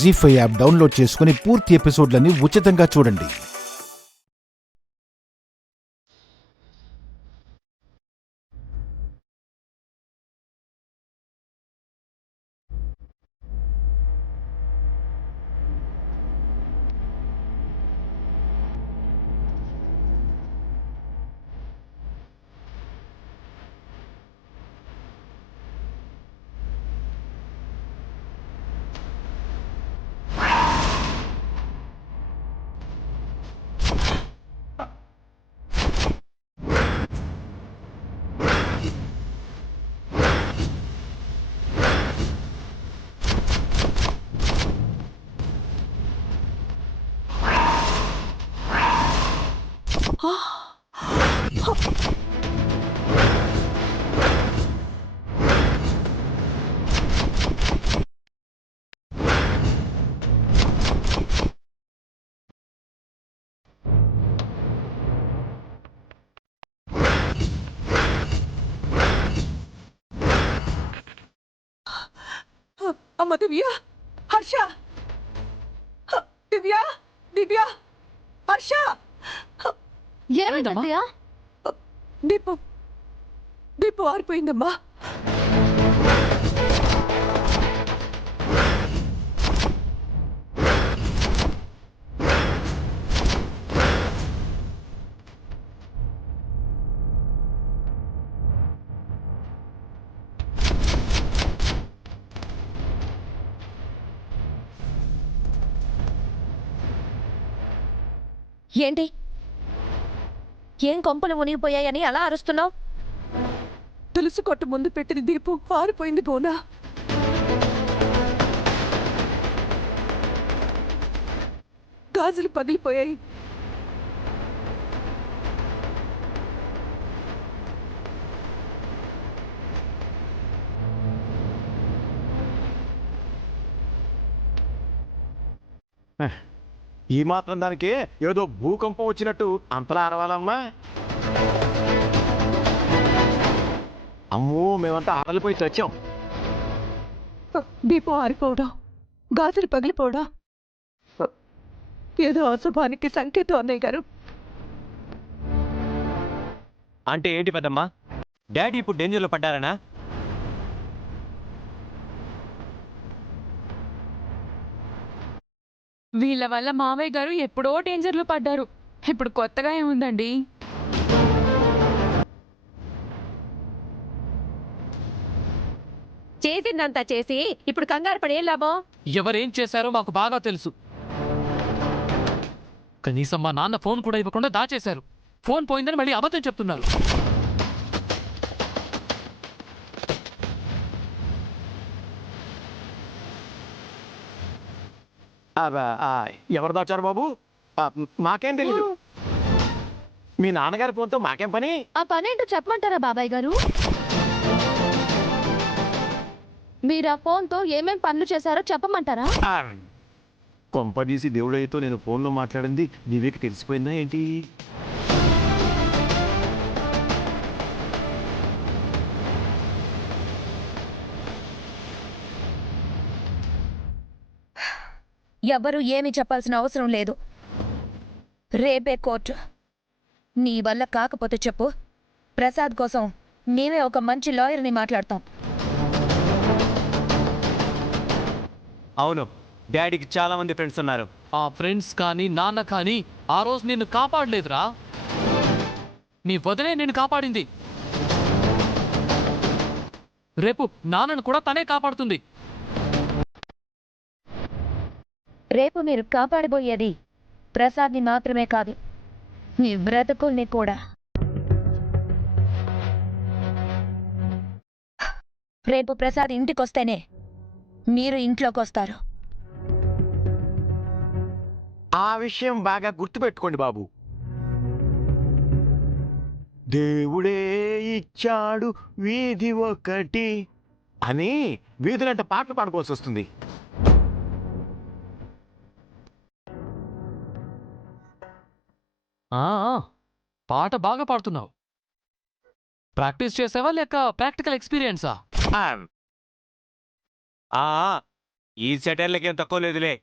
జీ5 app download చేసుకుని పూర్తి ఎపిసోడ్లని ఉచితంగా చూడండి. అమ్మ దివ్య, హర్ష, దివ్య, దివ్య, హర్ష. ఏమైందమ్మా? దీపం దీపం ఆరిపోయిందమ్మా. ఏంటి? ఏం కొంపలు మునిగిపోయాయని అలా అరుస్తున్నావు? తులసి కొట్టు ముందు పెట్టిన దీపం ఆరిపోయింది బోనా. గాజులు పగిలిపోయాయి. ఈ మాత్రం దానికి ఏదో భూకంపం వచ్చినట్టు అంతలా అరవాలమ్మా. అమ్మో, మేమంతా ఆడలిపోయి చచ్చాం. దీపం ఆరిపోవడం, గాజులు పగిలిపోవడం ఏదో అశుభానికి సంకేతం అన్నయ్య గారు. అంటే ఏంటి పెద్దమ్మా? డాడీ ఇప్పుడు డేంజర్లో పడ్డారనా? వీళ్ళ వల్ల మావయ్య గారు ఎప్పుడో డేంజర్లో పడ్డారు. ఇప్పుడు కొత్తగా ఏముందండి? చేసిందంతా చేసి ఇప్పుడు కంగారు పడి ఏం లాభం? ఎవరేం చేశారో మాకు బాగా తెలుసు. కనీసం మా నాన్న ఫోన్ కూడా ఇవ్వకుండా దాచేశారు. ఫోన్ పోయిందని మళ్ళీ అబద్ధం చెప్తున్నారు. ఎవరు దాచారు బాబు? మాకేం తెలియదు. మీ నాన్నగారి ఫోన్తో మాకేం పని? ఆ పనేంటో చెప్పమంటారా బాబాయ్ గారు? మీరు ఆ ఫోన్తో ఏమేం పనులు చేశారో చెప్పమంటారా? కొంపదీసి దేవుడయ్యతో నేను ఫోన్లో మాట్లాడింది నీవేకి తెలిసిపోయిందా ఏంటి? ఎవ్వరూ ఏమీ చెప్పాల్సిన అవసరం లేదు. రేపే కోర్టు. నీ వల్ల కాకపోతే చెప్పు. ప్రసాద్ కోసం మేమే ఒక మంచి లాయర్ని మాట్లాడతాం. అవును, డాడీకి చాలా మంది ఫ్రెండ్స్ ఉన్నారు. ఆ ఫ్రెండ్స్ కానీ నాన్న కానీ ఆ రోజు నిన్ను కాపాడలేదురా. నీ వదిలే నిన్ను కాపాడింది. రేపు నాన్నను కూడా తనే కాపాడుతుంది. రేపు మీరు కాపాడబోయేది ప్రసాద్ని మాత్రమే కాదు, మీ బ్రతుకుల్ని కూడా. రేపు ప్రసాద్ ఇంటికొస్తేనే మీరు ఇంట్లోకి వస్తారు. ఆ విషయం బాగా గుర్తుపెట్టుకోండి బాబు. దేవుడే ఇచ్చాడు వీధి ఒకటి అని వీధులంట పాటలు పాడుకోవాల్సి వస్తుంది. పాట బాగా పాడుతున్నావు. ప్రాక్టీస్ చేసావా లేక ప్రాక్టికల్ ఎక్స్పీరియన్సా? ఈ సెటైర్లకి ఏం తక్కువ లేదులే.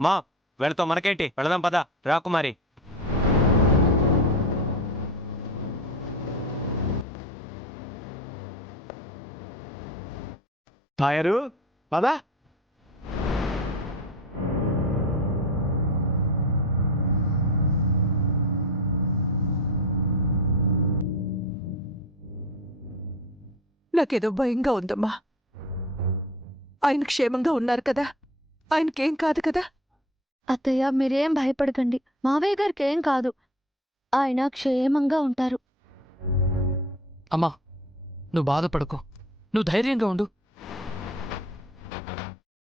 మా వెళతాం, మనకేంటి, వెళదాం పద రాకుమారి. తాయారు పదా. నాకేదో భయంగా ఉందమ్మా. ఆయన క్షేమంగా ఉన్నారు కదా? ఆయనకేం కాదు కదా? అత్తయ్య మీరేం భయపడకండి, మావయ్య గారికి ఏం కాదు, ఆయన క్షేమంగా ఉంటారు. అమ్మా నువ్వు బాధపడకు, నువ్వు ధైర్యంగా ఉండు.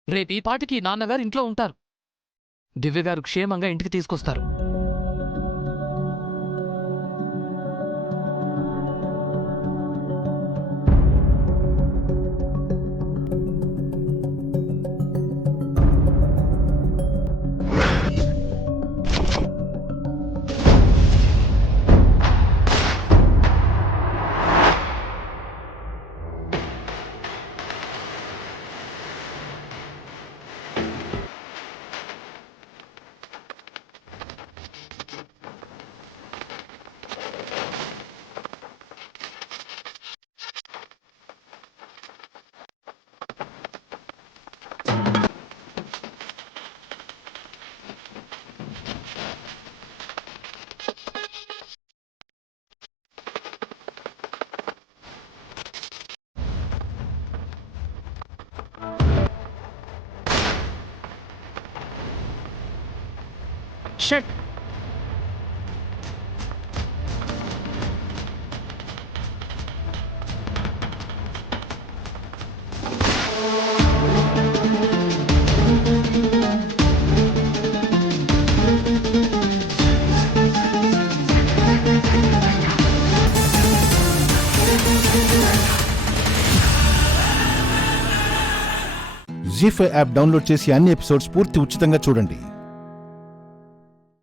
రేపు ఈ పాటికి నాన్నగారు ఇంట్లో ఉంటారు. దివ్యగారు క్షేమంగా ఇంటికి తీసుకొస్తారు. షట్. జీ5 యాప్ డౌన్లోడ్ చేసి అన్ని ఎపిసోడ్స్ పూర్తి ఉచితంగా చూడండి.